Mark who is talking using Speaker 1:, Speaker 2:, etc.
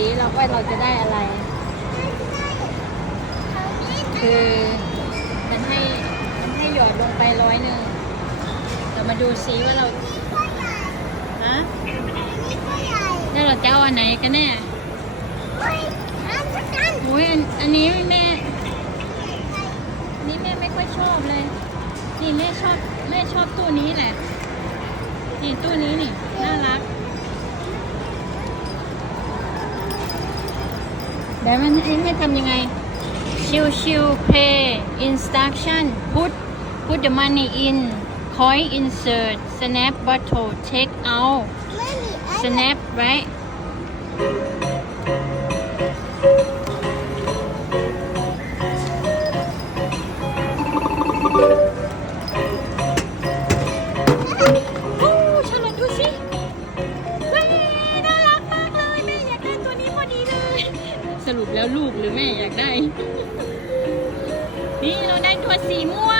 Speaker 1: สีเราว่าเราจะได้อะไร คือมันให้มันให้หยอดลงไปร้อยหนึ่งเรามาดูซิว่าเราฮะแล้วเราจะเอาอันไหนกันแน่โอ้ยอันอันนี้แม่นนี้แม่ไม่ค่อยชอบเลยนี่แม่ชอบแม่ชอบตู้นี้แหละนี่ตู้นี้นี่น่ารัก เดี๋ยวมันให้ให้ทำยังไงชิวชิว pay instruction put put the money in coin insert snap bottle take out snap right รุปแล้วลูกหรือแม่อยากได้ นี่เราได้ตัวสีม่วง